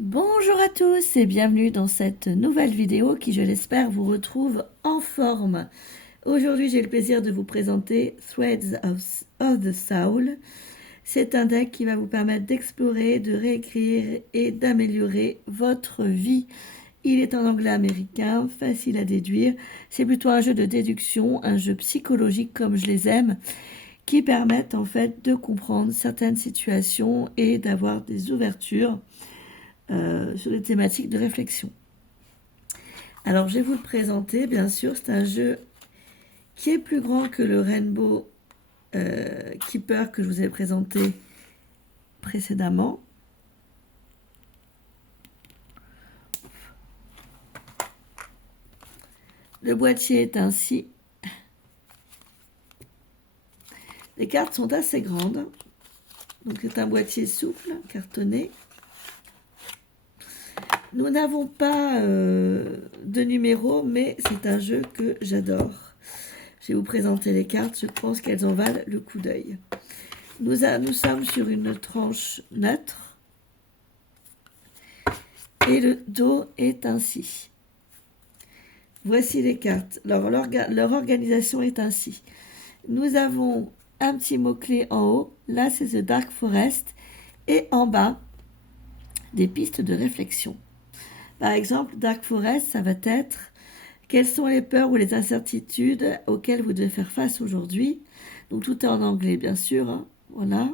Bonjour à tous et bienvenue dans cette nouvelle vidéo qui, je l'espère, vous retrouve en forme. Aujourd'hui, j'ai le plaisir de vous présenter Threads of the Soul. C'est un deck qui va vous permettre d'explorer, de réécrire et d'améliorer votre vie. Il est en anglais américain, facile à déduire. C'est plutôt un jeu de déduction, un jeu psychologique comme je les aime, qui permettent en fait de comprendre certaines situations et d'avoir des ouvertures sur des thématiques de réflexion. Alors, je vais vous le présenter, bien sûr. C'est un jeu qui est plus grand que le Rainbow Keeper que je vous ai présenté précédemment. Le boîtier est ainsi. Les cartes sont assez grandes. Donc, c'est un boîtier souple, cartonné. Nous n'avons pas de numéro, mais c'est un jeu que j'adore. Je vais vous présenter les cartes. Je pense qu'elles en valent le coup d'œil. Nous sommes sur une tranche neutre. Et le dos est ainsi. Voici les cartes. Leur organisation est ainsi. Nous avons un petit mot-clé en haut. Là, c'est The Dark Forest. Et en bas, des pistes de réflexion. Par exemple, Dark Forest, ça va être quelles sont les peurs ou les incertitudes auxquelles vous devez faire face aujourd'hui. Donc, tout est en anglais, bien sûr. Hein. Voilà.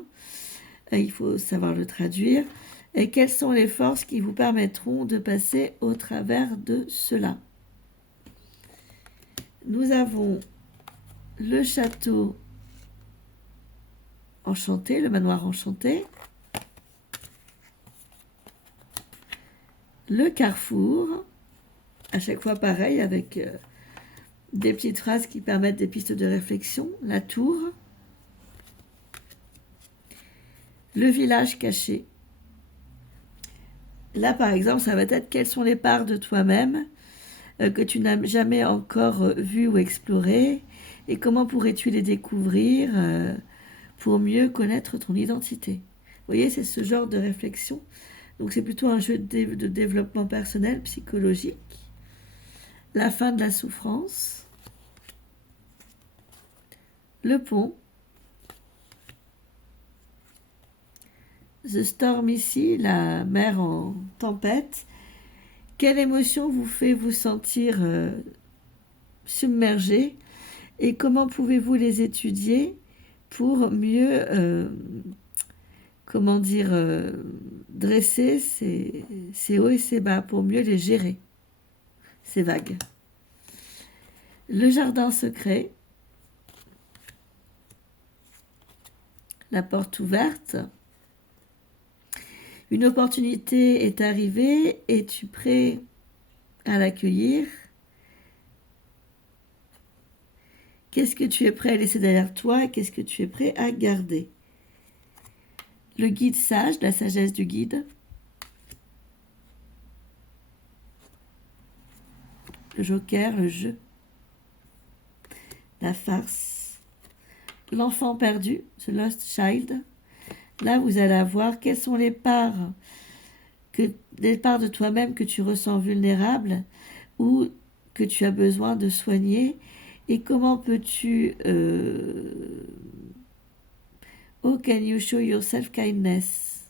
Il faut savoir le traduire. Et quelles sont les forces qui vous permettront de passer au travers de cela. Nous avons le château enchanté, le manoir enchanté, le carrefour, à chaque fois pareil, avec des petites phrases qui permettent des pistes de réflexion, la tour, le village caché. Là, par exemple, ça va être quelles sont les parts de toi-même que tu n'as jamais encore vues ou explorées et comment pourrais-tu les découvrir pour mieux connaître ton identité. Vous voyez, c'est ce genre de réflexion. Donc c'est plutôt un jeu de développement personnel, psychologique. La fin de la souffrance. Le pont. The Storm ici, la mer en tempête. Quelle émotion vous fait vous sentir submergé et comment pouvez-vous les étudier pour mieux, dresser ces hauts et ces bas, pour mieux les gérer, ces vagues. Le jardin secret. La porte ouverte. Une opportunité est arrivée, es-tu prêt à l'accueillir? Qu'est-ce que tu es prêt à laisser derrière toi et qu'est-ce que tu es prêt à garder? Le guide sage, la sagesse du guide. Le joker, le jeu. La farce. L'enfant perdu, The Lost Child. Là, vous allez avoir quelles sont les parts de toi-même que tu ressens vulnérable ou que tu as besoin de soigner et comment peux-tu how can you show yourself kindness?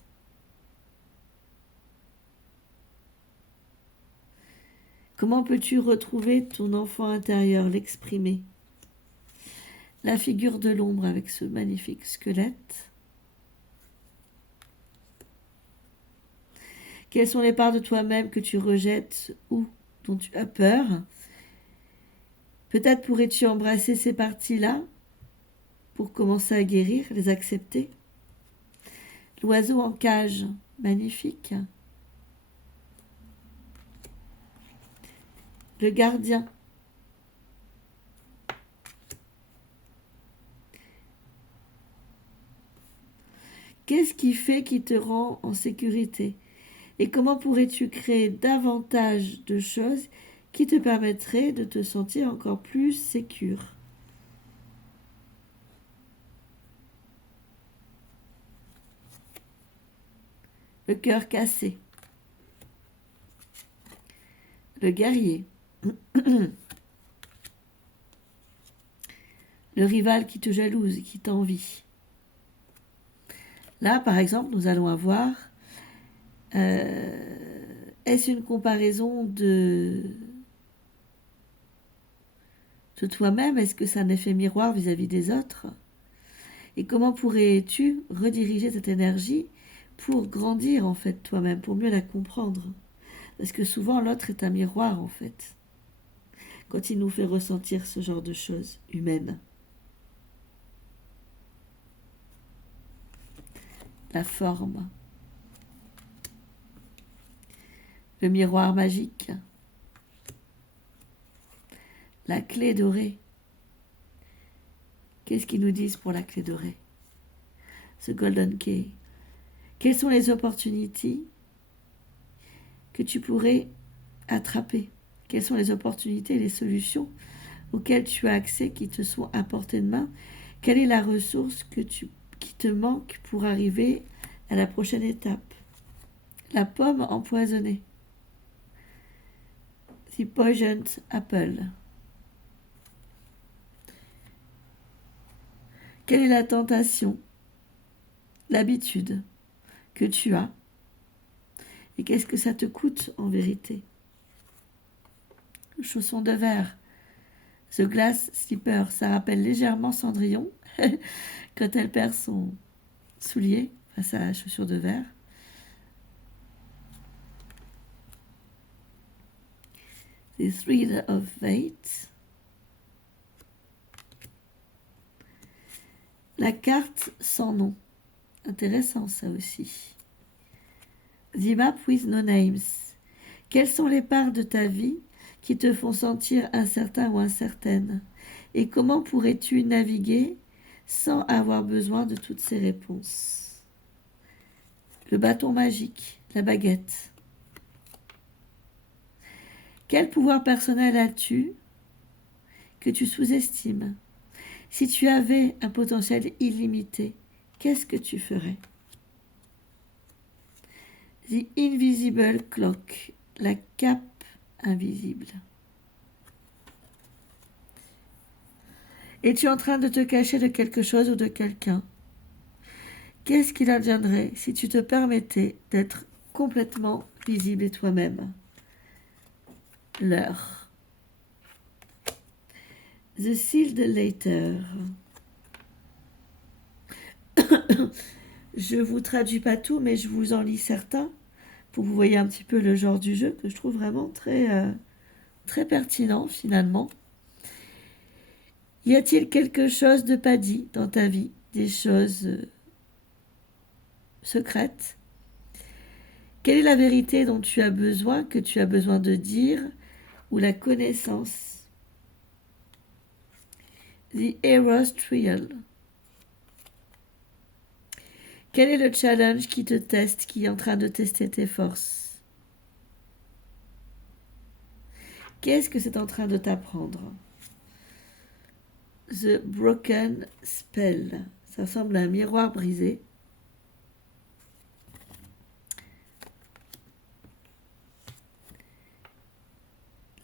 Comment peux-tu retrouver ton enfant intérieur, l'exprimer? La figure de l'ombre avec ce magnifique squelette. Quelles sont les parts de toi-même que tu rejettes ou dont tu as peur? Peut-être pourrais-tu embrasser ces parties-là pour commencer à guérir, les accepter. L'oiseau en cage, magnifique. Le gardien. Qu'est-ce qui te rend en sécurité? Et comment pourrais-tu créer davantage de choses qui te permettraient de te sentir encore plus sécure? Le cœur cassé. le guerrier, le rival qui te jalouse, qui t'envie. Là, par exemple, nous allons avoir, est-ce une comparaison de toi-même? Est-ce que c'est un effet miroir vis-à-vis des autres? Et comment pourrais-tu rediriger cette énergie pour grandir en fait toi-même, pour mieux la comprendre? Parce que souvent l'autre est un miroir en fait, quand il nous fait ressentir ce genre de choses humaines. La forme, le miroir magique, la clé dorée. Qu'est-ce qu'ils nous disent pour la clé dorée? Ce Golden Key. Quelles sont les opportunités que tu pourrais attraper? Quelles sont les opportunités et les solutions auxquelles tu as accès qui te sont à portée de main? Quelle est la ressource qui te manque pour arriver à la prochaine étape? La pomme empoisonnée. The Poisoned Apple. Quelle est la tentation, l'habitude que tu as? Et qu'est-ce que ça te coûte en vérité? Le chausson de verre, The Glass Slipper, ça rappelle légèrement Cendrillon quand elle perd son soulier face à la chaussure de verre. The Thread of Fate. La carte sans nom. Intéressant ça aussi. The Map with No Names. Quelles sont les parts de ta vie qui te font sentir incertain ou incertaine? Et comment pourrais-tu naviguer sans avoir besoin de toutes ces réponses? Le bâton magique, la baguette. Quel pouvoir personnel as-tu que tu sous-estimes? Si tu avais un potentiel illimité, qu'est-ce que tu ferais? The Invisible Clock, la cape invisible. Es-tu en train de te cacher de quelque chose ou de quelqu'un? Qu'est-ce qu'il adviendrait si tu te permettais d'être complètement visible et toi-même? L'heure. The Sealed Letter. Je vous traduis pas tout, mais je vous en lis certains pour que vous voyez un petit peu le genre du jeu que je trouve vraiment très pertinent finalement. Y a-t-il quelque chose de pas dit dans ta vie, des choses secrètes? Quelle est la vérité dont tu as besoin, que tu as besoin de dire, ou la connaissance? The Hero's Trial. Quel est le challenge qui te teste, qui est en train de tester tes forces? Qu'est-ce que c'est en train de t'apprendre? The Broken Spell. Ça ressemble à un miroir brisé.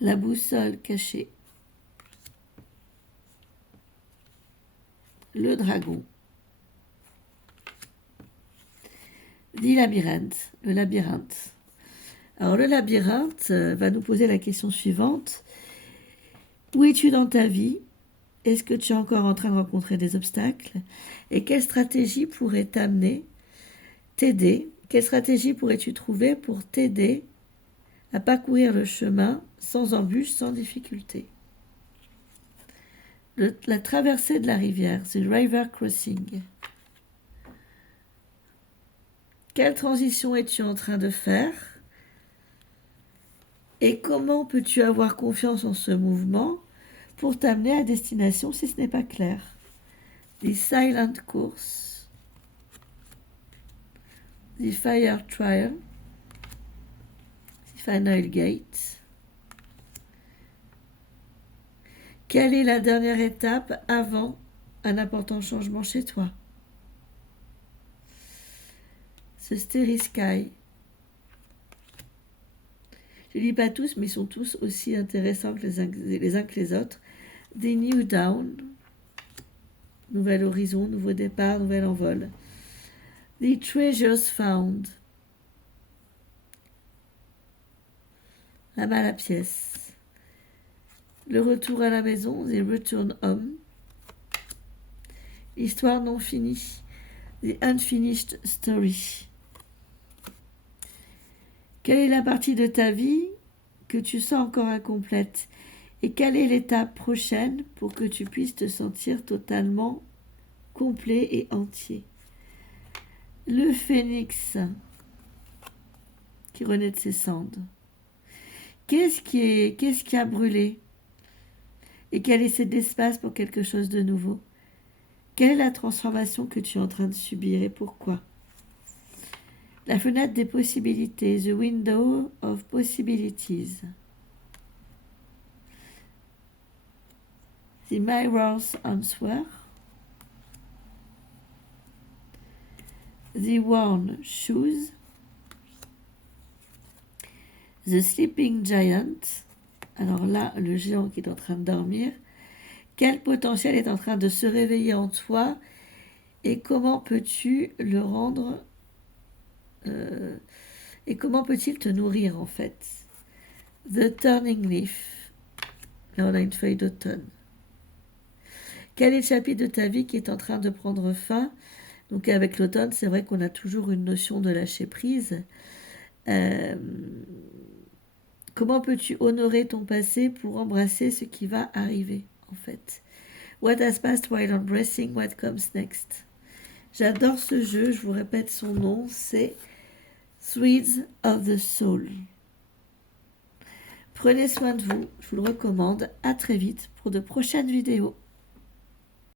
La boussole cachée. Le dragon. The Labyrinthe. Le labyrinthe. Alors le labyrinthe va nous poser la question suivante. Où es-tu dans ta vie? Est-ce que tu es encore en train de rencontrer des obstacles? Et quelle stratégie pourrait t'aider? Quelle stratégie pourrais-tu trouver pour t'aider à parcourir le chemin sans embûches, sans difficulté? La traversée de la rivière, the river crossing. Quelle transition es-tu en train de faire? Et comment peux-tu avoir confiance en ce mouvement pour t'amener à destination si ce n'est pas clair? The Silent Course. The Fire Trial. The Final Gate. Quelle est la dernière étape avant un important changement chez toi? The Starry Sky. Je ne lis pas tous, mais ils sont tous aussi intéressants que les uns que les autres. The New Dawn, nouvel horizon, nouveau départ, nouvel envol. The Treasures Found, la main à la pièce. Le retour à la maison, The Return Home. L'histoire non finie, The Unfinished Story. Quelle est la partie de ta vie que tu sens encore incomplète? Et quelle est l'étape prochaine pour que tu puisses te sentir totalement complet et entier? Le phénix qui renaît de ses cendres. Qu'est-ce qui a brûlé? Et quel est cet espace pour quelque chose de nouveau? Quelle est la transformation que tu es en train de subir et pourquoi? La fenêtre des possibilités, the window of possibilities. The mirror's answer. The worn shoes. The sleeping giant. Alors là, le géant qui est en train de dormir. Quel potentiel est en train de se réveiller en toi et comment peux-tu le rendre et comment peut-il te nourrir en fait? The turning leaf. Là, on a une feuille d'automne. Quel est le chapitre de ta vie qui est en train de prendre fin? Donc avec l'automne, c'est vrai qu'on a toujours une notion de lâcher prise. Comment peux-tu honorer ton passé pour embrasser ce qui va arriver en fait? What has passed while embracing what comes next? J'adore ce jeu, je vous répète son nom, c'est Threads of the Soul. Prenez soin de vous, je vous le recommande. À très vite pour de prochaines vidéos.